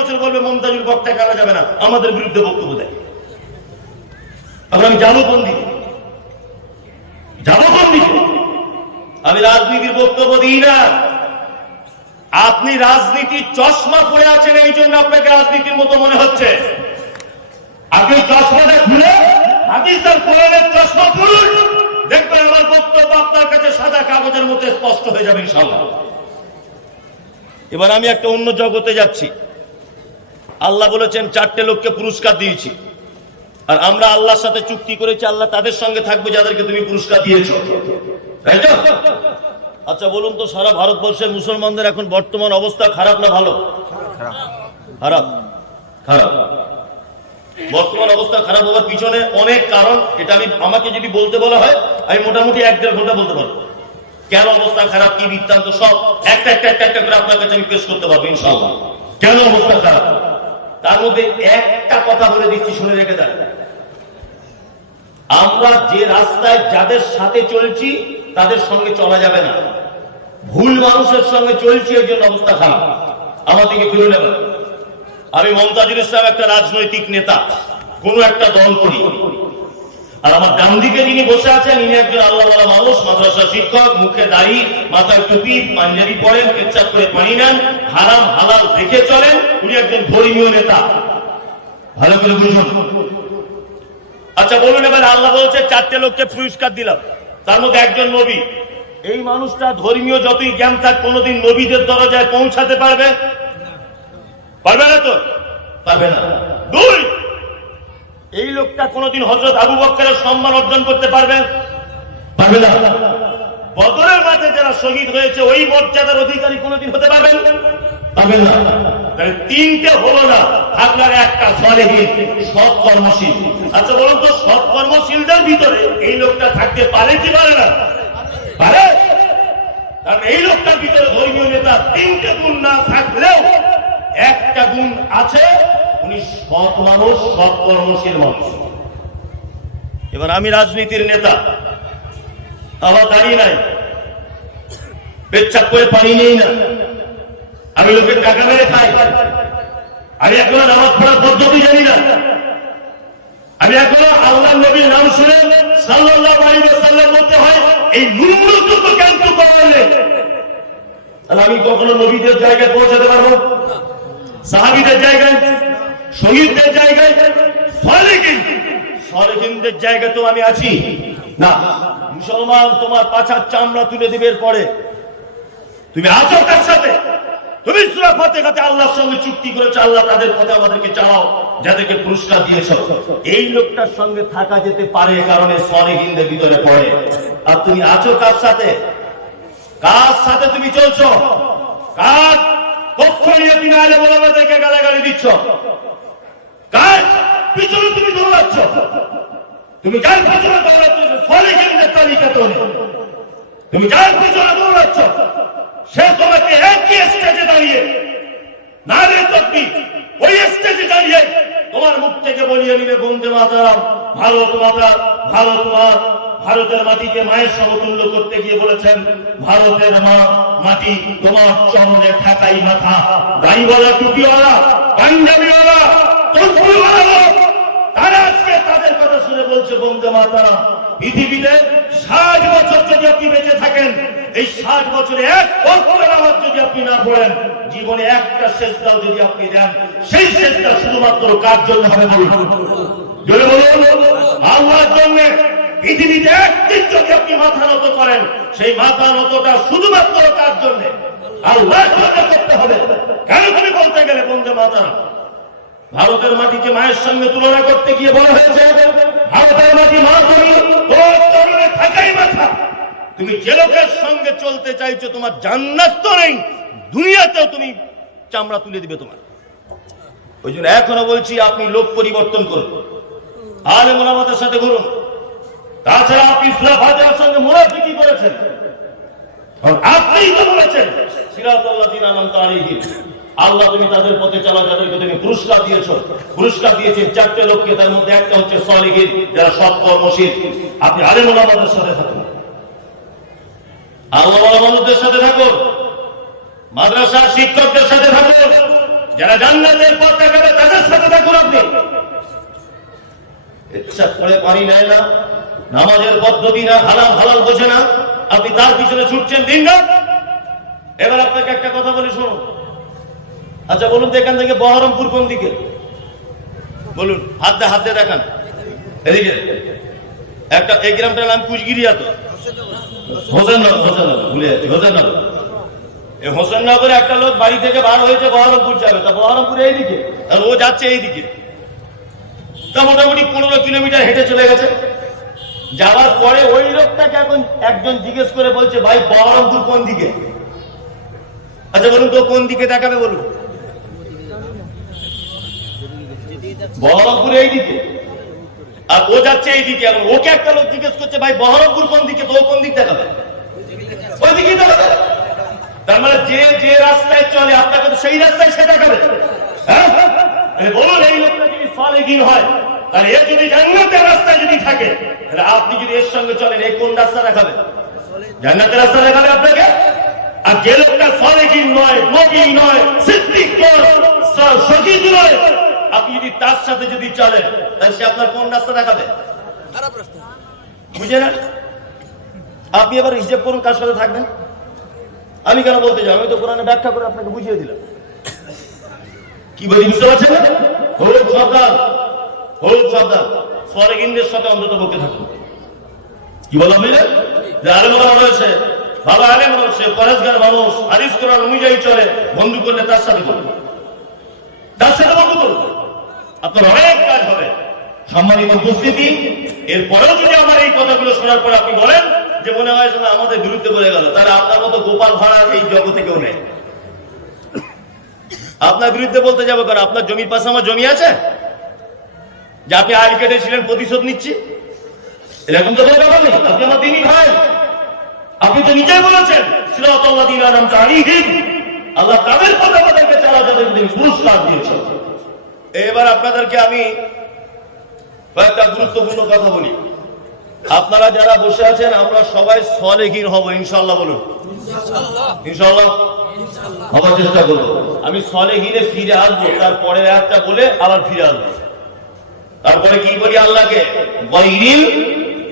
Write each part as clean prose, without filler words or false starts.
বছর বলবে মমতাজুল বক্তা করা যাবে না, আমাদের বিরুদ্ধে বক্তব্য দেয়। তখন আমি যাবো কোন দিকে? আমি রাজনীতির বক্তব্য দিই না। আপনি রাজনীতির চশমা পরে আছেন, এই জন্য আপনাকে রাজনীতির মতো মনে হচ্ছে। আপনি চশমাটা খুলে হাদিস আর কোরআনের চশমা পড়ুন, দেখবেন আমার বক্তব্য আপনার কাছে সাদা কাগজের মতো স্পষ্ট হয়ে যাবে ইনশাআল্লাহ। এবার আমি একটা অন্য জগতে যাচ্ছি। আল্লাহ বলেছেন 4টে লোককে পুরস্কার দিয়েছি, আর আমরা আল্লাহর সাথে চুক্তি করেছি আল্লাহ তাদের সঙ্গে থাকবে যাদেরকে তুমি পুরস্কার দিয়েছো, তাই তো? আচ্ছা বলুন তো, সারা ভারতবর্ষের মুসলমানদের এখন বর্তমান অবস্থা খারাপ না ভালো? খারাপ। খারাপ। বর্তমান অবস্থা খারাপ হওয়ার পিছনে অনেক কারণ। এটা আমাকে যদি বলতে বলা হয় আমি মোটামুটি 1-1.5 ঘন্টা বলতে পারবো। কেন অবস্থা খারাপ, কি বৃত্তান্ত, সব একটা করে আপনার কাছে আমি পেশ করতে পারবো ইনশাআল্লাহ। কেন অবস্থা খারাপ, তার মধ্যে একটা কথা বলে দিচ্ছি, শুনে রেখে দেন। আমরা যে রাস্তায় যাদের সাথে চলছি তাদের সঙ্গে চলা যাবে না। ভুল মানুষের সঙ্গে চলছি, এর জন্য অবস্থা খারাপ। আমাদেরকে ফিরে নেবেন। আমি মমতাজুল ইসলাম একটা রাজনৈতিক নেতা, কোন একটা দল করি। আর আমার ডান দিকে যিনি বসে আছেন ইনি একজন আল্লাহওয়ালা মানুষ, মাদ্রাসা শিক্ষক, মুখে দাড়ি, মাথায় টুপি, পাঞ্জাবি পরেন, পেচ্ছাপ করে পানি নেন, হারাম হালাল দেখে চলেন। উনি একজন ধর্মীয় নেতা। ভালো করে বুঝুন। আচ্ছা বলুন, এবার আল্লাহ বলছে 4টে লোককে পুরস্কার দিলাম, তার মধ্যে একজন নবী। এই মানুষটা ধর্মীয় যতই জ্ঞান থাক কোনোদিন নবীদের দরজায় পৌঁছাতে পারবে? পারবে না তো? পারবে না। 2, এই লোকটা কোনোদিন হযরত আবু বকরের সম্মান অর্জন করতে পারবে? পারবে না। বদরের মাঠে যারা শহীদ হয়েছে ওই মর্যাদার অধিকারী কোনোদিন হতে পারবেন? পারবেন না। তাহলে 3টে হলো না, আপনার একটা সালেহীন, সৎ কর্মশীল। আচ্ছা বলুন তো, সৎ কর্মশীলদের ভিতরে এই লোকটা থাকতে পারে কি পারে না? পারে। কারণ এই লোকটার ভিতরে ধর্মীয় নেতা 3টে গুণ না থাকলেও একটা গুণ আছে, উনি সৎ মানুষ, সৎ কর্মশীল মানুষ। এবার আমি রাজনীতির নেতা, আমার দাঁড়িয়ে নাই, পেচ্ছাপ করে পানি নেই না, আমি লোকের টাকা মেরে খাই, আমি এখনো নামাজ পড়ার পদ্ধতি জানি না, আমি এখনো আল্লাহ নবীর নাম শুনে সাল্লাল্লাহু আলাইহি ওয়াসাল্লাম বলতে হয়, এই ন্যূনতম জ্ঞান তো পাওয়ালে তাহলে আমি কখনো নবীদের জায়গায় পৌঁছাতে পারবো? সাহাবীদের জায়গায়, শহীদদের জায়গায়, সালেহীনদের জায়গায় তো আমি আছি না। মুসলমান তোমার পাছার চামড়া তুলে দিবে, পরে তুমি আছো কার সাথে? তুমি সূরা ফাতিহাতে আল্লাহর সঙ্গে চুক্তি করেছো, আল্লাহ তাদের পথে আমাদেরকে চালাও যাদেরকে পুরস্কার দিয়েছো। এই লোকটার সঙ্গে থাকা যেতে পারে কারণে সালেহীনদের ভিতরে পড়ে। আর তুমি আছো কার সাথে? কার সাথে তুমি চলছো? কার পক্ষ নিয়ে তুমি আলেম ওলামাদেরকে গালাগালি দিচ্ছ? কার পিছনে তুমি দৌড়াচ্ছ? তুমি যার পিছনে দৌড়াচ্ছ সালেহীনদের তালিকাতে নেই। তুমি যার পিছনে দৌড়াচ্ছ সে তোমাকে একই স্টেজে দাঁড়িয়ে নারে তাকবীর, ওই স্টেজে দাঁড়িয়ে তোমার মুখ থেকে বলিয়ে নিবে বন্দে মাতরম, ভারত মাতা, ভারত মা। ভারতের মাটিকে মায়ের সমতুল্য করতে গিয়ে বলেছেন, ভারতের মা মাটি তোমার চরণে ঠাকাই মাথা। দাড়িওয়ালা, টুপিওয়ালা, পাঞ্জাবিওয়ালা, তসবিওয়ালা লোক তারা আজকে তাদের কথা শুনে বলছে বন্দে মাতরম। পৃথিবীতে 60 বছর যদি আপনি বেঁচে থাকেন, এই 60 বছরে এক ওয়াক্ত নামাজ যদি আপনি না পড়েন, জীবনে একটা সেজদাও যদি আপনি দেন, সেই সেজদা শুধুমাত্র কার জন্য হবে বলুন? জোরে বলুন, আল্লাহর জন্য। পৃথিবীতে একদিন যদি আপনি মাথা নত করেন, সেই মাথা নতটা শুধুমাত্র কার জন্য? আল্লাহর জন্য করতে হবে। কেন তুমি বলতে গেলে বন্দে মাতরম? ভারতের মাটিকে মায়ের সঙ্গে তুলনা করতে গিয়ে বলা হয়েছে ভারতের মাটি মা তুমি, তোর চরণে ঠাকাই মাথা। তুমি যে লোকের সঙ্গে চলতে চাইছো তোমার জান্নাত তো নেই, দুনিয়াতেও তুমি চামড়া তুলে দিবে তোমার। ওই জন্য এখনো বলছি আপনি লোক পরিবর্তন করুন, আলেম ওলামাদের সাথে ঘুরুন। তাছাড়া আপনি সূরা ফাতিহার সঙ্গে মুনাফিকি করেছেন, আপনিই তো বলেছেন সিরাতাল্লাযিনা আনআমতা আলাইহিম, আল্লাহ তুমি তাদের পথে চালা যাদেরকে তুমি পুরস্কার দিয়েছো। পুরস্কার দিয়েছেন 4টে লোককে, তার মধ্যে একটা হচ্ছে সালেহীন, যারা সৎ কর্মশীল। আপনি আলেম ওলামাদের সাথে থাকুন, আল্লাহওয়ালা মানুষদের সাথে থাকুন, মাদ্রাসার শিক্ষকদের সাথে থাকুন, যারা জান্নাতের পথ দেখাবে তাদের সাথে থাকুন আপনি। ইচ্ছা করে পারি নেয় না, নামাজের পদ্ধতি না, হালাল হালাল বোঝে না, আপনি তার পিছনে ছুটছেন দিন রাত। এবার আপনাকে একটা কথা বলি শুনুন। আচ্ছা বলুন তো এখান থেকে বহরমপুর কোন দিকে? বলুন, হাত দিয়ে দেখান। এদিকে একটা এই গ্রামটার নাম কুচগিরিয়া, তো হোসেননগর ভুলে যাচ্ছি, হোসেননগর। এই হোসেননগরে একটা লোক বাড়ি থেকে বার হয়েছে বহরমপুর যাবে, তা বহরমপুর এইদিকে আর ও যাচ্ছে এইদিকে, তা মোটামুটি 15 কিলোমিটার হেঁটে চলে গেছে। যাওয়ার পরে ওই লোকটাকে এখন একজন জিজ্ঞেস করে বলছে, ভাই বহরমপুর কোন দিকে? আচ্ছা বলুন তো কোন দিকে দেখাবে বলুন? বহরমপুর এইদিকে, আর ও যাচ্ছে এইদিকে। এখন ওকে একটা লোক জিজ্ঞেস করছে, ভাই বহরমপুর কোন দিকে? তো ও কোন দিক দেখাবে? ওই দিকেই দেখাবে। তার মানে যে যে রাস্তায় চলে আপনাকে তো সেই রাস্তায় সে দেখাবে। হ্যাঁ বলুন, এই লোকটা যদি সালেহীন হয়, তাহলে এর যদি জান্নাতের রাস্তায় যদি থাকে, তাহলে আপনি যদি এর সঙ্গে চলেন, এই কোন রাস্তা দেখাবে? জান্নাতের রাস্তা দেখাবে আপনাকে। আর যে লোকটা সালেহীন নয়, নবী নয়, সিদ্দিক নয়, শহীদ নয়, আপনি যদি তার সাথে যদি চলেন, তাহলে সে আপনার কোন রাস্তা দেখাবে? খারাপ রাস্তা। বুঝে না? আপনি এবার হিসেব করুন কার সাথে থাকবেন। আমি কেন বলতে যাই? আমি তো কোরআনে ব্যাখ্যা করে আপনাকে বুঝিয়ে দিলাম। কি বলি বুঝতে পারছেন? হলুদ সাবধান, হলুদ সাবধান। সালেহীনদের সাথে অন্তত পক্ষে থাকুন। কি বললাম যে আলেম ওলামা রয়েছে, ভালো আলেম রয়েছে, পরেশগার মানুষ, হাদিস কোরআন অনুযায়ী চলে, বন্ধু করলে তার সাথে করুন, তার সাথে বন্ধু করুন, আপনার অনেক কাজ হবে। সম্মানিত উপস্থিতি, এরপরেও যদি আমার এই কথাগুলো শোনার পর আপনি বলেন যে মনে হয় আমাদের বিরুদ্ধে বলে গেল, তাহলে আপনার মতো গোপাল ভাড়া এই জগতে কেউ নেই। আপনার বিরুদ্ধে বলতে যাবো কারণ আপনার জমির পাশে আমার জমি আছে, যে আপনি আইল কেটেছিলেন প্রতিশোধ নিচ্ছি, এরকম তো ব্যাপার নেই। আপনি আমার দিনই ভাই, আপনি তো নিজেই বলেছেন সিরাতাল্লাযীনা আনআমতা আলাইহিম, আল্লাহ তাদের পথে আমাদেরকে চালা যাদেরকে তিনি পুরস্কার দিয়েছেন। এবার আপনাদেরকে আমি কয়েকটা গুরুত্বপূর্ণ কথা বলি। আপনারা যারা বসে আছেন, আমরা সবাই সালেহীন হব ইনশাআল্লাহ। বলুন ইনশাআল্লাহ, হবার চেষ্টা করবো। আমি সালেহীনে ফিরে আসবো, তারপরে একটা বলে আবার ফিরে আসবো। তারপরে কি বলি আল্লাহকে? গায়রিল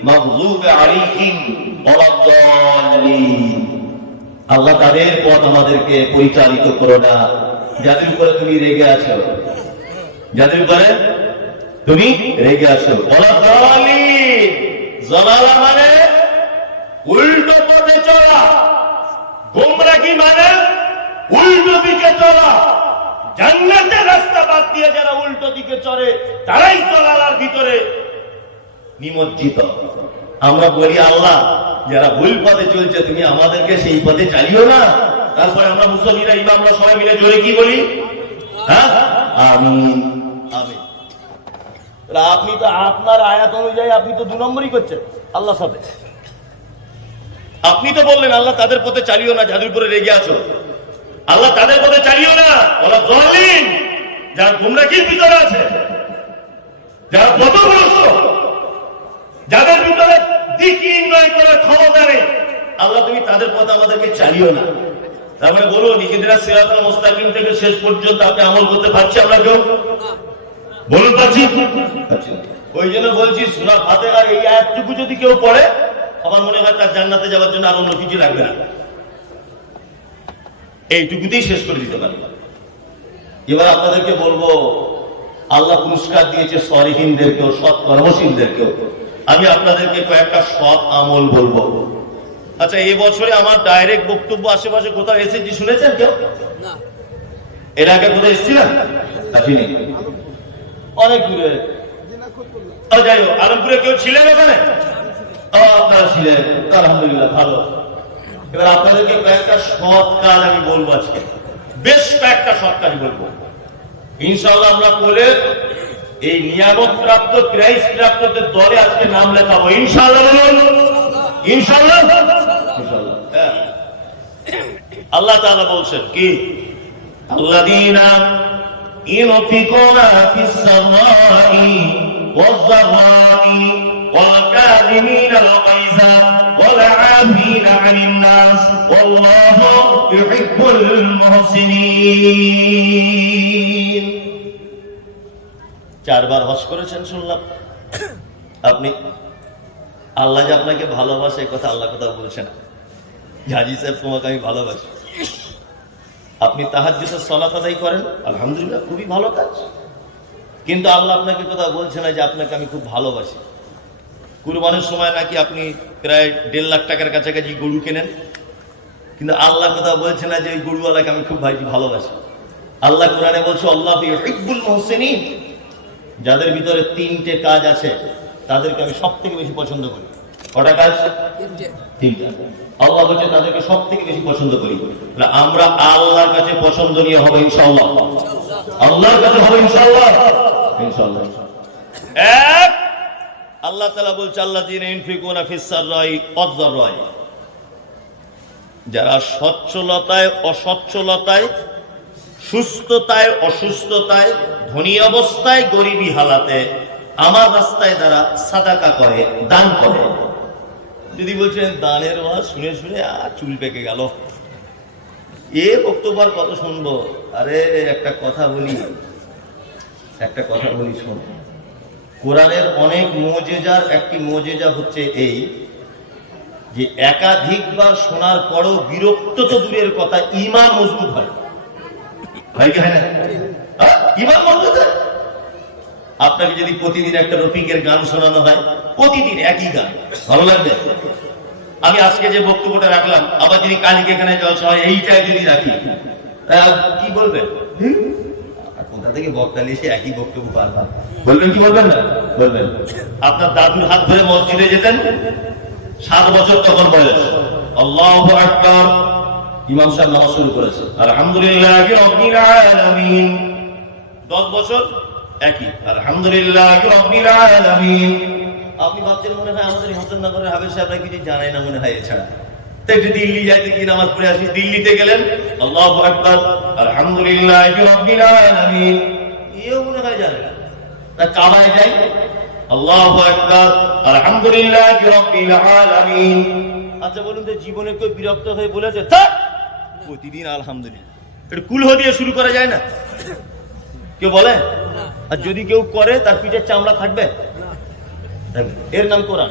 মাগযুবি আলাইহিম ওয়ালাদ-দাল্লিন। আল্লাহ তাদের পথ আমাদেরকে পরিচালিত করো না যাদের উপরে তুমি রেগে আছো, যাদের উপরে তুমি রেগে আছো। ওয়ালাদ-দাল্লিন, জালালা মানে উল্টো পথে চলা, গোমরাহি মানে উল্টো দিকে চলা। জান্নাতের রাস্তা বাদ দিয়ে যারা উল্টো দিকে চলে, তারাই জালালার ভিতরে নিমজ্জিত। আমরা বলি আল্লাহ যারা ভুল পথে চলছে, তুমি আমাদেরকে সেই পথে চালিও না। তারপরে আমরা মুসল্লিরা, ইমামরা সবাই মিলে জোরে কি বলি? হ্যাঁ, আমিন আমিন। আপনি তো আপনার আয়াত অনুযায়ী আপনি তো 2 নম্বরই করছেন আল্লাহর সাথে। আপনি তো বললেন আল্লাহ তাদের পথে চালিও না যাদের উপরে রেগে আছো, আল্লাহ তাদের পথে চালিও না। ওয়ালাদ দাল্লিন, যারা গোমরাহির ভিতরে আছে, যারা পথভ্রষ্ট, যাদের ভিতরে দিক নির্ণয় করার ক্ষমতা নেই, আল্লাহ তুমি তাদের পথে আমাদেরকে চালিও না। তার মানে বলুন, ইহদিনা সিরাতাল মুস্তাকিম থেকে শেষ পর্যন্ত আপনি আমল করতে পারছি আমরা কেউ? বলুন পারছি? ওই জন্য বলছি সূরা ফাতিহার এই আয়াতটুকু যদি কেউ পড়ে, আমার মনে হয় তার জান্নাতে যাওয়ার জন্য আর অন্য কিছু লাগবে না, এইটুকুতেই শেষ করে দিতে পারবে। এবার আপনাদেরকে বলবো, আল্লাহ পুরস্কার দিয়েছে সালেহীনদেরকেও, সৎ কর্মশীলদেরকেও। আমি আপনাদেরকে কয়েকটা সৎ আমল বলবো। আচ্ছা, এই বছরে আমার ডাইরেক্ট বক্তব্য আশেপাশে কোথাও এসেছি শুনেছেন কেউ? এর আগে কোথাও এসেছিলেন? অনেক দূরে। যাই হোক, আলমপুরে কেউ ছিলেন ওখানে? আপনারা ছিলেন, আলহামদুলিল্লাহ, ভালো। এবার আপনাদেরকে কয়েকটা সৎ কাজ আমি বলবো আজকে, বেশ কয়েকটা সৎ কাজ বলবো। ইনশাআল্লাহ আমরা বলে এই নিয়ামত প্রাপ্ত, প্রাইজ প্রাপ্তদের দলে আজকে নাম লেখাবো ইনশাআল্লাহ। ইনশাআল্লাহ, ইনশাআল্লাহ। আল্লাহ তাআলা বলছেন কি? আল্লাযীনা ইউনফিকুনা ফিস সামাই ওয়াজ-যাররাই ওয়াল কাযিমিনাল গায়যা ওয়াল والعافين عن الناس والله يحب المحسنين। চারবার হজ করেছেন শুনলাম আপনি। আল্লাহ যে আপনাকে ভালোবাসে কথা আল্লাহ কথা বলছে না, হাজী সাহেব তোমাকে আমি ভালোবাসি। আপনি তাহাজ্জুদের সালাত আদায় করেন, আলহামদুলিল্লাহ, খুবই ভালো কাজ। কিন্তু আল্লাহ আপনাকে কথা বলছে না যে আপনাকে আমি খুব ভালোবাসি। কুরবানের সময় নাকি আপনি প্রায় 1.5 লাখ টাকার কাছাকাছি গরু কেনেন, কিন্তু আল্লাহ কথা বলছে না যে ওই গরুওয়ালাকে আমি খুব ভালোবাসি। আল্লাহ কোরআনে বলছে আল্লাহু ইউহিব্বুল মুহসিনিন, যাদের ভিতরে 3টে কাজ আছে তাদেরকে আমি সব থেকে বেশি পছন্দ করি। কটা কাজ? 3টা। আল্লাহ বলছে তাদেরকে সব থেকে বেশি পছন্দ করি। আমরা আল্লাহর কাছে পছন্দনীয় হবে ইনশাআল্লাহ, আল্লাহর কাছে হবে ইনশাআল্লাহ, ইনশাআল্লাহ। এক, আল্লাহ তাআলা বলছে আল্লাযীনা ইউনফিকুনা ফিস সাররাই ওয়াদ যাররাই, যারা সচ্ছলতায় অসচ্ছলতায়, সুস্থতায় অসুস্থতায়, ধনী অবস্থায় গরিবী হালাতে আমার রাস্তায় যারা সাদাকা করে, দান করে। যদি বলছেন দানের ওয়াজ শুনে শুনে চুল পেকে গেল, এ বক্তব্য আর কত শুনবো? আরে একটা কথা বলি শোন। কোরআনের অনেক মুজিজার একটি মুজিজা হচ্ছে এই যে একাধিকবার শোনার পরও বিরক্ত তো দূরের কথা, ঈমান মজবুত হয়। হয় কি হয় না? ঈমান মজবুত হয়। আপনাকে যদি প্রতিদিন একটা রফিকের গান শোনানো হয়, প্রতিদিন একই গান, ভালো লাগবে? আমি আজকে যে বক্তব্যটা রাখলাম, আবার যদি কালকে এখানে জলসা হয় এইটাই যদি রাখি, কি বলবেন? কোথা থেকে বক্তা নিয়ে এসে একই বক্তব্য বারবার বলবেন, কি বলবেন না? বলবেন। আপনার দাদুর হাত ধরে মসজিদে যেতেন, 7 বছর তখন বয়স, আল্লাহু আকবার, ইমাম সাহেব নামাজ শুরু করেছে, আলহামদুলিল্লাহি রাব্বিল আলামিন। 10 বছর একই, আলহামদুলিল্লাহি রাব্বিল আলামিন। আপনি ভাবছেন মনে হয় আমাদের হোসেননগরের হাফেজ সাহেবরা কিছু জানাই না মনে হয় এছাড়া। তো একটু দিল্লি যাইতে কি নামাজ পড়ে আসি, দিল্লিতে গেলেন, আল্লাহু আকবার, আলহামদুলিল্লাহি রাব্বিল আলামিন, এও মনে হয় জানে না। তা কাবায় যাই, আল্লাহু আকবার, আলহামদুলিল্লাহি রাব্বিল আলামিন। আচ্ছা বলুন তো, জীবনে কেউ বিরক্ত হয়ে বলেছে থাক প্রতিদিন আলহামদুলিল্লাহ? একটু কুলহ দিয়ে শুরু করা যায় না? কেউ বলে? আর যদি কেউ করে তার পিঠের চামড়া থাকবে? এর নাম কোরআন।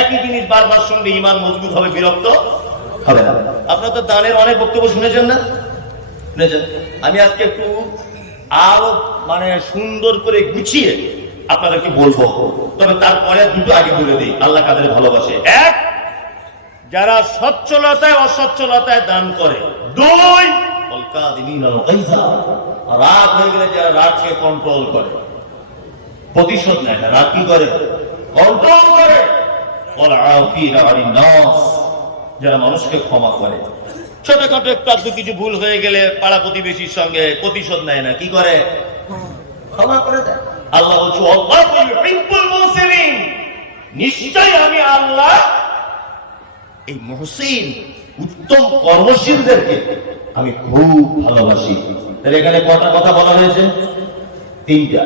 একই জিনিস বারবার শুনলে ঈমান মজবুত হবে, বিরক্ত হবে না। আপনারা তো দানের অনেক বক্তব্য শুনেছেন না? শুনেছেন। আমি আজকে একটু আরো সুন্দর করে গুছিয়ে আপনাদেরকে বলবো, তবে তারপরে দুটো আগে বলে দিই আল্লাহ কাদের ভালোবাসে। এক, যারা সচ্ছলতায় অসচ্ছলতায় দান করে। 2, রাগ হয়ে গেলে যারা রাগকে কন্ট্রোল করে, প্রতিশোধ নেয় না, রাগ কি করে? কন্ট্রোল করে। যারা মানুষকে ক্ষমা করে, ছোটখাটো একটু কিছু ভুল হয়ে গেলে পাড়া প্রতিবেশীর সঙ্গে প্রতিশোধ নেয় না, কি করে? ক্ষমা করে দেয়। আল্লাহ বলছে নিশ্চয় আমি আল্লাহ এই মুহসিন, উত্তম কর্মশীলদেরকে আমি খুব ভালোবাসি। তাহলে এখানে কটা কথা বলা হয়েছে? 3টা।